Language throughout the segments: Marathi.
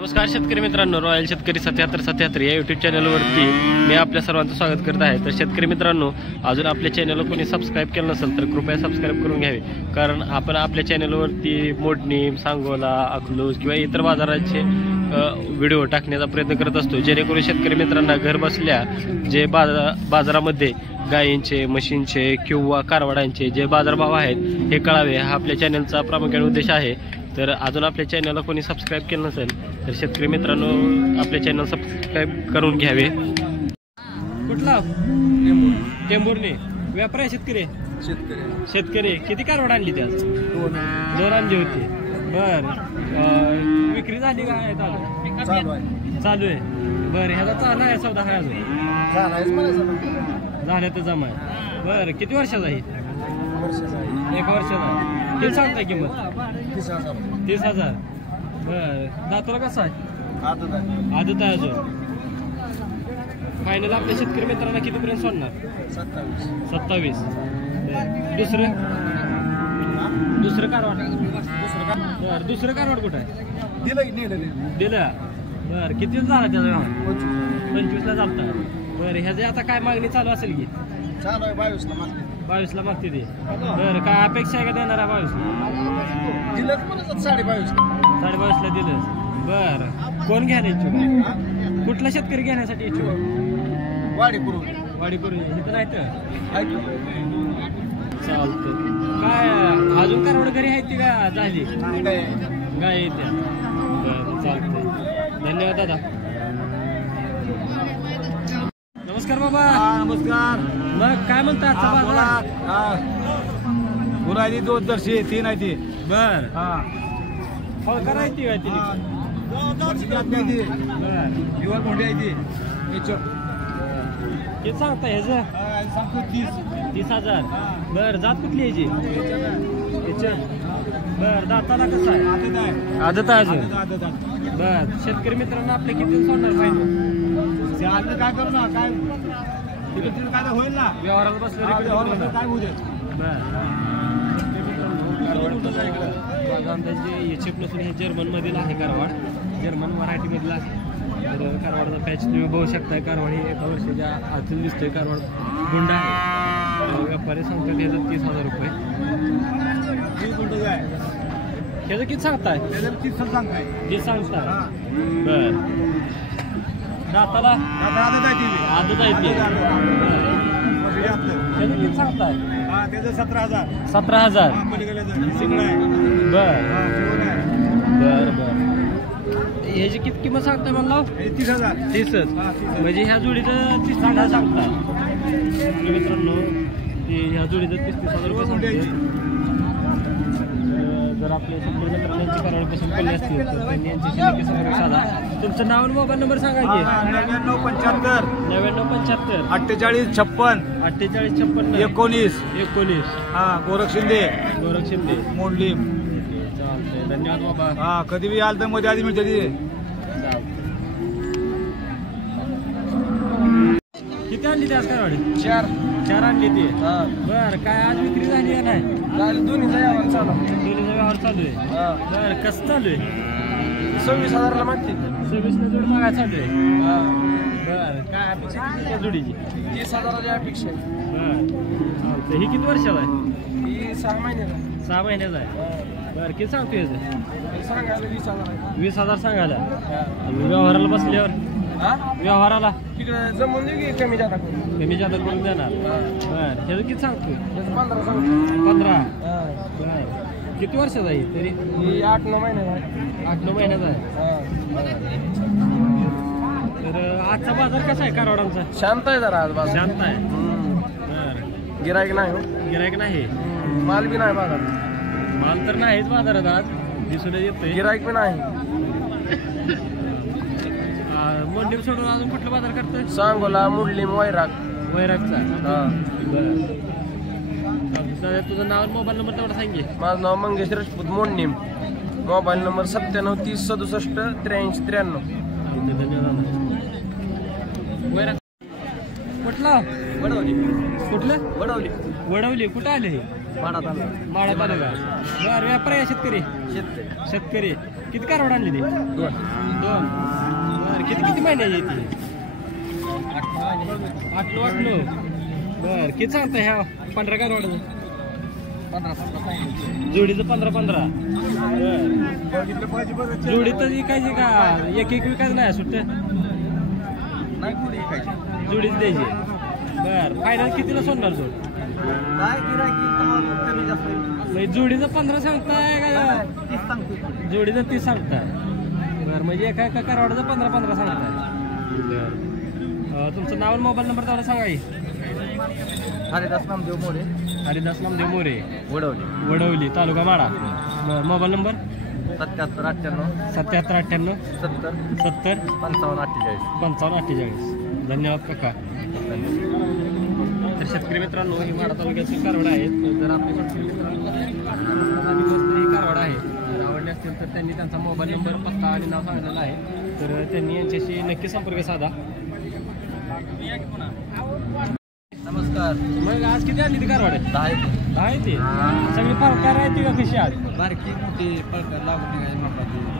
नमस्कार शेतकरी मित्रांनो, रॉयल शेतकरी 7777 या यूट्यूब चॅनलवरती मी आपल्या सर्वांचं स्वागत करत आहे। तर शेतकरी मित्रांनो, अजून आपल्या चॅनलला कोणी सबस्क्राईब केलं नसेल तर कृपया सबस्क्राईब करून घ्यावे, कारण आपण आपल्या चॅनलवरती मोडणी, सांगोला, अकलूज किंवा इतर बाजाराचे व्हिडिओ टाकण्याचा प्रयत्न करत असतो, जेणेकरून शेतकरी मित्रांना घर बसल्या जे बाजारामध्ये गायींचे, म्हशींचे किंवा कारवाडांचे जे बाजारभाव आहेत हे कळावे, हा आपल्या चॅनलचा प्रामुख्याने उद्देश आहे। तर अजून आपल्या चॅनलला कोणी सबस्क्राईब केलं नसेल तर शेतकरी मित्रांनो आपल्या चॅनल सबस्क्राईब करून घ्यावे। कुठला टेंभुर्णी व्यापारी शेतकरी शेतकरी किती कारवाड आणली त्यात? दोन आणली होती। बर, विक्री झाली का? चालू आहे। बर, ह्याचा चालू आहे सौदा? हा अजून झाल्या तर जमा आहे। बर, किती वर्षाचा आहे? 1 वर्षाचा। किती सांगताय किंमत? 30,000। बर, दाताला कसा आहे? आदत आहे अजून। फायनल आपल्या शेतकरी मित्रांना कितीपर्यंत सोडणार? 27। दुसरं कारवाड? बर, दुसरं कारवाड कुठं आहे? दिलं। बर, किती झाला त्याचा? 25ला चालता। बरं, ह्याची आता काय मागणी चालू असेल की? चालू आहे 22ला मागते ते। बरं, काय अपेक्षा आहे का देणार आहे? 22ला दिलं, 22ला दिलं। बरं, कोण घ्यायला इच्छुक? कुठला शेतकरी घेण्यासाठी इच्छुक? वाडी करून इथं नाही तर चालतं। काय अजून कारवड घरी आहेत ती का झाली? गाय येत्या। बरं, चालतंय, धन्यवाद दादा। नमस्कार बाबा। नमस्कार। मग काय म्हणता आजचा बाजार? गुराई 2 जर्सी 3 आहे ती। बर, हो करायची काय ती? दिवस मोठी आहे ती। किती सांगता ह्याचं? 30,000। बर, जात कुठली याची? बर, दाताला कसं आहे? आदत आहे अजून। बर, शेतकरी मित्रांनो आपले किती सोडणार पाहिजे? काय करू ना, काय काय होईल ना, व्यवहाराला बसले काय होऊ दे। नसून हे जर्मन मधील आहे कारवाड, जर्मन व्हरायटी मधला। तर कारवाडचा पॅच तुम्ही बघू शकताय। कारवाड ही 1 वर्षाच्या आतून दिसतोय। कारवाड गुंड आहे। व्यापारी सांगतात ह्याचं 30,000 रुपये। ह्याचं किती सांगताय? 30 सांगताय। 30 सांगताय। बर, दाताला आदत आहे ती। त्याचं किती सांगताय? त्याचं 17,000। 17,000। बर बर, ह्याची किती किंमत सांगताय म्हणला? 30,000। 30च म्हणजे ह्या जोडीचं 30,000 सांगताय मित्रांनो। ह्या जोडीचं 30,000 रुपये सांगते। जर आपल्या शेतकरी मित्रांनी यांची कारवाड पसंत केली असतील तर त्यांनी यांची शिल्लक संपर्क साधा। तुमचं नाव आणि मोबाईल नंबर सांगा की? 9975 9975 4856 4856 19। हा, गोरख शिंदे मोडली। चालतंय, धन्यवाद बाबा। हा, कधी बी आलं तर मध्ये आधी मिळते ती। किती आणली ती आज कारवाडी? 4 आणली ती। बर, काय आज विक्री झाली का नाही? दोन्हीचा व्यवहार चालू आहे। बर, कसं चालू आहे? 26,000ला मागते। 26ला जोड मागा चालू आहे। बर, काय अपेक्षा किती त्या जोडीची? 30,000ची अपेक्षा आहे। बर, चालतंय। ही किती वर्षाला आहे? ही 6 महिन्याला। 6 महिन्याचा आहे। बर, किती सांगतो याचं? सांगायला 20,000। 20,000 सांगायला। व्यवहाराला बसल्यावर? व्यवहाराला तिकडे जमून दे की कमी जादा करून देणार। बर, ह्याचं किती सांगतो? 15 सांगतो। 15। किती वर्षाचा आहे तरी? 8-9 महिन्याचा आहे। 8-9 महिन्याचा आहे। तर आजचा बाजार कसा आहे कारवाडांचा? शांत आहे जरा आज बाजार। शांत आहे। बर, गिराईक नाही, गिराईक नाही, माल बी नाही बाजारात। माल तर नाहीच बाजारात आज, दिसून येतोय। गिराईक बी नाही। मोंडी सोडून अजून कुठला बाजार करतोय? सांगोला, मुडलीम, वैरागचा। तुझं नाव आणि मोबाईल नंबर तेवढा सांगे? माझं नाव मंगेश राजपूत मोडनीम। Mobile number 97 30 67 83 93। धन्यवाद। वैराग कुठला? वडवली कुठं आले? माडा तालुका। बरं, व्यापारी आहे शेतकरी? शेतकरी किती कारवाड आणली ती? 2 2 बरं किती किती महिन्याची आहे ती 8 बरं किती सांगता ह्या 15 काय वाढत 15 जोडीचं 15 जोडी तर विकायची का एक विकायचं नाही सुट्ट्या जोडीच द्यायची बरं फायनल कितीला सोडणार जोड जोडीचं 15 सांगताय का जोडीचं 30 सांगताय बरं म्हणजे एका कारवाडाचं 15 सांगताय बरं तुमचं नाव आणि मोबाईल नंबर तेवढा सांगा हरिदास नामदेव मोरे वडवली तालुका माडा बरं मोबाईल नंबर 7798 70 70 5548 धन्यवाद काका तर शेतकरी मित्रांनो ही माडा तालुक्यातील कारवाड आहेत जर आपले शेतकरी मित्रांनो कारवाड आहे जर आवडले असतील तर त्यांनी त्यांचा मोबाईल नंबर पत्ता आणि नाव सांगितलेलं आहे तर त्यांनी यांच्याशी नक्की संपर्क साधा नमस्कार मग आज किती आणली ती कारवाड 10 आहे ती सगळी प्रकार आहे ती का कशी आज बारकी मोठी प्रकार लागून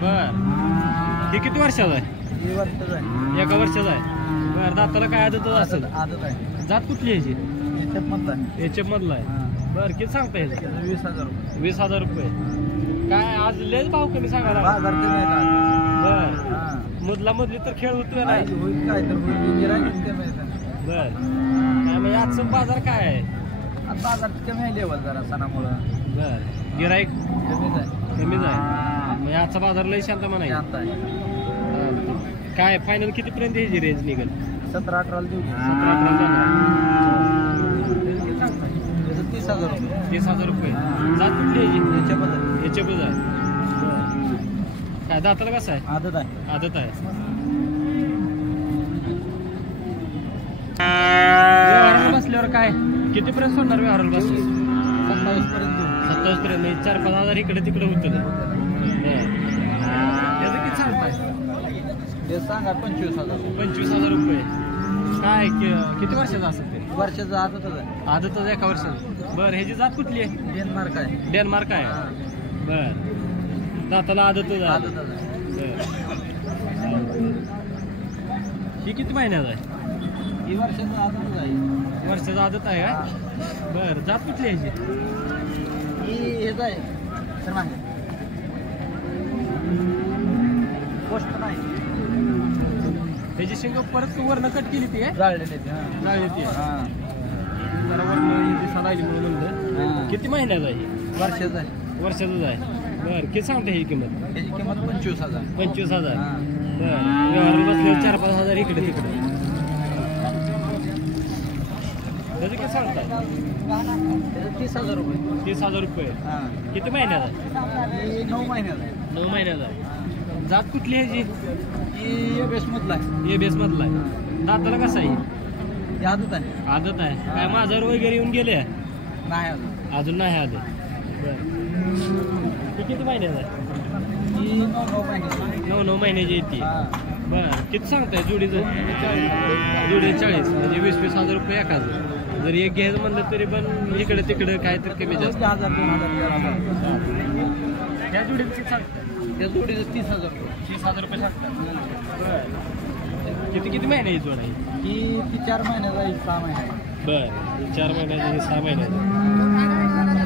बर ही किती वर्षाचा आहे एका वर्षाचा आहे बरं दाताला काय आदत असेल आदत आहे जात कुठली याची याच्यात मधला आहे बरं किती सांगता याचं 20,000 रुपये काय आज लयच भाव कमी सांगायला बर मधली तर खेळ होतोय ना बर काय म्हणजे आजचं बाजार काय आहे बाजार कमी आहे लेवल जरा सणामुळं बर गिराईक कमीच आहे म्हणजे आजचा बाजार लय शांत म्हणायचं काय फायनल कितीपर्यंत यायची रेंज निघेल 17-18 देऊ 30,000 रुपये जात कुठली याची याच्याबद्दल आहे काय दाताला कसं आहे आदत आहे व्यवहाराला बसल्यावर काय कितीपर्यंत सोडणार व्यवहाराला बसले 27 पर्यंत म्हणजे 4-5 हजार इकडे तिकडे होतं त्याचं किती सांगताय ते सांगा 25,000 रुपये काय किती वर्षाचं असेल ते वर्षाचं आदतच एका वर्षाचं बरं ह्याची जात कुठली आहे डेन्मार्क आहे बर दाताला आदतच आहे ही किती महिन्यात आहे ही वर्षाचं आदत आहे का बरं जात कुठली ह्याची हेच आहे पोस्ट नाही ह्याची शिंग परत वरनं कट केली ती जाळलेली जरा वरनं दिसायला लागली म्हणून किती महिन्यात आहे वर्षाचंच आहे बरं किती सांगते ही किंमत त्याची किंमत 25,000 बरं व्यवहाराला बसल्यावर 4-5 हजार इकडे तिकडे त्याचं किती सांगताय 30,000 रुपये किती महिन्यात आहे 9 महिन्यात आहे जात कुठली ह्याची एबीएस मधला आहे दाताला कसं आहे आदत आहे काय माझ्यावर वगैरे येऊन गेले नाही अजून नाही आले बरं किती महिन्यात आहे 9 महिन्याची येते बरं किती सांगताय जोडीचं 40 म्हणजे 20,000 रुपये एकाच जर एक घ्यायचं म्हणलं तरी पण इकडे तिकडे काय तर कमी जास्त 1,000-2,000 त्या जोडीचं किती सांगताय त्या जोडीचं 30,000 रुपये सांगतात किती महिन्याची जोड आहे ही 4 महिन्याचा 6 महिन्याचा बरं 4 महिन्याची 6 महिन्याची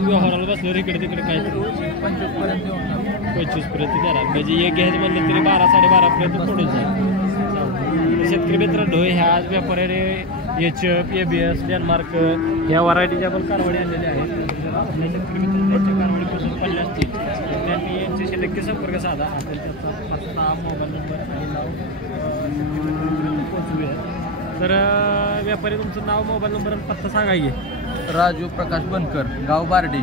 व्यवहाराला बसल्यावर इकडे तिकडे काय 25 पर्यंत करा म्हणजे एक घ्यायचं म्हणलं तरी 12-12.5 पर्यंत पुढे जाईल शेतकरी मित्रांनो ह्या आज व्यापाऱ्याने एचएफ एबीएस डेन्मार्क ह्या व्हरायटीच्या पण कारवाडी आलेल्या आहेत आपल्या शेतकरी मित्रांच्या कारवाडी पसंत पडल्या असतील तर त्यांनी यांच्याशी नक्की संपर्क साधा आपण त्याचा पत्ता मोबाईल नंबर आणि नाव पोहोचूया तर व्यापारी तुमचं नाव मोबाईल नंबर आणि पत्ता सांगा की राजू प्रकाश बनकर गाव बारडी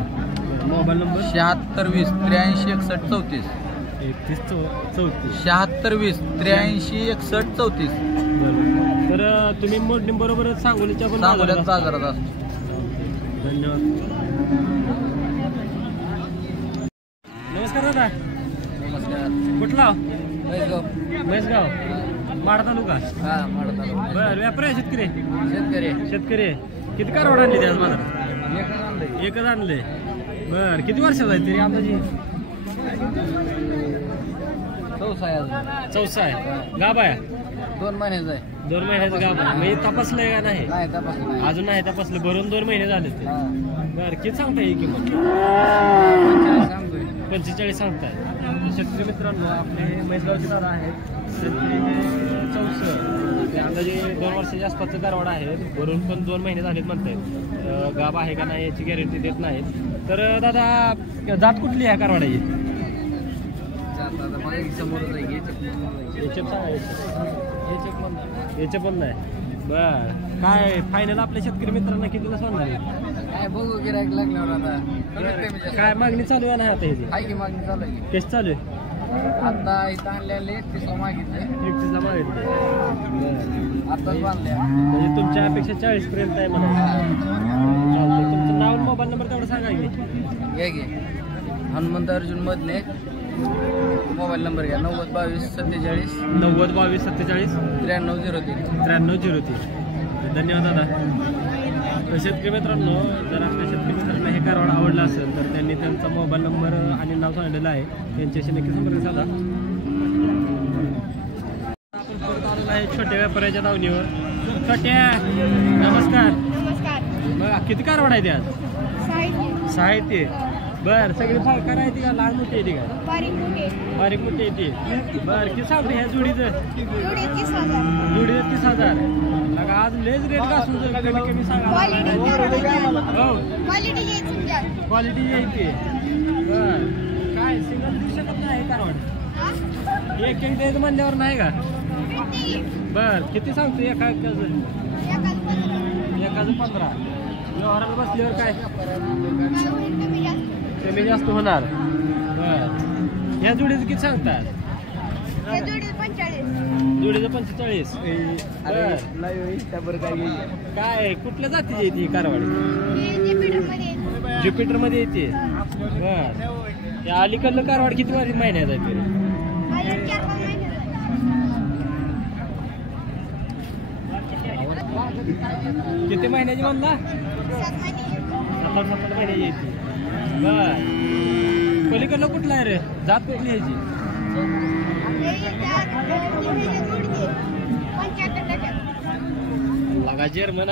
मोबाईल नंबर 76 20 83 61 34 76 20 83 61 34 तर तुम्ही मोडणी बरोबरच सांगोलीच्या पण बाजारात असतो धन्यवाद नमस्कार दादा कुठला म्हैसगाव माडा तालुका बरं व्यापारी शेतकरी किती कारवाड आणली त्याच बाजारात एकच आणले बरं किती वर्षाचा आहे तरी अंदाजी चौसा आहे अजून. चौसा आहे. गाभा आहे. 2 महिन्याचा आहे. 2 महिन्याचं गाभा आहे. म्हणजे तपासलंय का नाही? नाही तपासलं नाही. अजून नाही तपासलं. भरून 2 महिने झाले ते. बरं किती सांगताय ही किंमत? 45 सांगतोय. 45 सांगताय. शेतकरी मित्रांनो आपले मैसगावचे दादा आहेत. चौसष्ट अंदाजे 2 वर्षाच्या आसपासचं कारवाड आहे. भरून पण 2 महिने झालेत म्हणतायत. गाभ आहे का नाही याची गॅरंटी देत नाहीत. तर दादा जात कुठली आहे कारवाडाची? समोरच आहे. याचे पण नाही. बर काय फायनल आपल्या शेतकरी मित्रांना कितीला सांगणार? काय बघू गिरायक लागल्यावर आता काय मागणी चालू आहे ना आता ह्याची? काय की मागणी चालू आहे. केस चालू आहे. आता इथं आणलेले 31 मागितले. 31ला मागितले. आताच बांधल्या. म्हणजे तुमच्या अपेक्षा 40 पर्यंत आहे म्हणा. चालतं. तुमचं नाव मोबाईल नंबर तेवढं सांगा की. घे हनुमंत अर्जुन मधने. मोबाईल नंबर घ्या 90 22 47 90 22 47 9303 9303. धन्यवाद दादा. तर शेतकरी मित्रांनो जर आपल्या शेतकरी मित्रांना हे कारवाड आवडलं असेल तर त्यांनी त्यांचा मोबाईल नंबर आणि नाव सांगितलेलं आहे. त्यांच्याशी नक्की संपर्क साधा. आपण परत आलेलो आहे छोट्या व्यापाऱ्याच्या दावणीवर. छोट्या नमस्कार. बघा किती कारवाड आहे ते आज? 6 येते. बर सगळी फाळकार आहे ती का लहान मोठी येते का? बारीक मोठी येते. बर किती सांगते ह्या जोडीचं? जोडीचं 30,000. लगा आज लेच रेट घासून जर कमी कमी सांगा. हो क्वालिटी येते. बर काय सिंगल देऊ शकत नाही कारवाड? एक द्यायचं म्हणल्यावर नाही का? बर किती सांगतो एकाचं? एकाचं 15. व्यवहाराला बसल्यावर काय कमी जास्त होणार. बर ह्या जोडीचं किती सांगतात? जोडीचं 45. काय कुठल्या जातीची येते कारवाड? ज्युपिटर मध्ये येते. बर या अलीकडलं कारवाड किती महिन्यात आहे तरी? किती महिन्याची म्हणला? 7 महिन्याची येते. बर पलीकडलं कुठलं आहे रे? जात कुठली ह्याची? लगा जर्मन.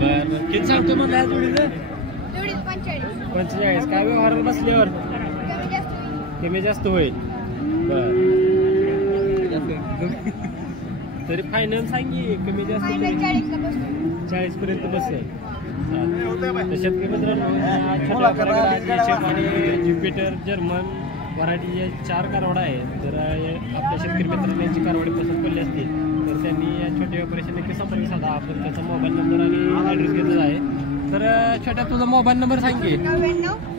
बर किती सांगतो म्हणलं ह्या जोडीचं? 45. काय व्यवहाराला बसल्यावर कमी जास्त होईल. बर तरी फायनल सांगी कमी जास्त 40 पर्यंत बसेल. शेतकरी मित्रांनो आणि ज्युपिटर जर्मन वरायटी या 4 कारवाडा आहेत. जर आपल्या शेतकरी मित्रांनी यांची कारवाडी पसंत पडली असतील तर त्यांनी या छोट्या व्यापाऱ्याशी नक्की संपर्क साधा. आपण त्याचा मोबाईल नंबर आणि ॲड्रेस घेतलेला आहे. तर छोट्या तुझा मोबाईल नंबर सांग की.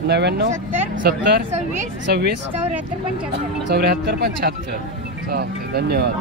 99 70 26 74 75. चालते. धन्यवाद.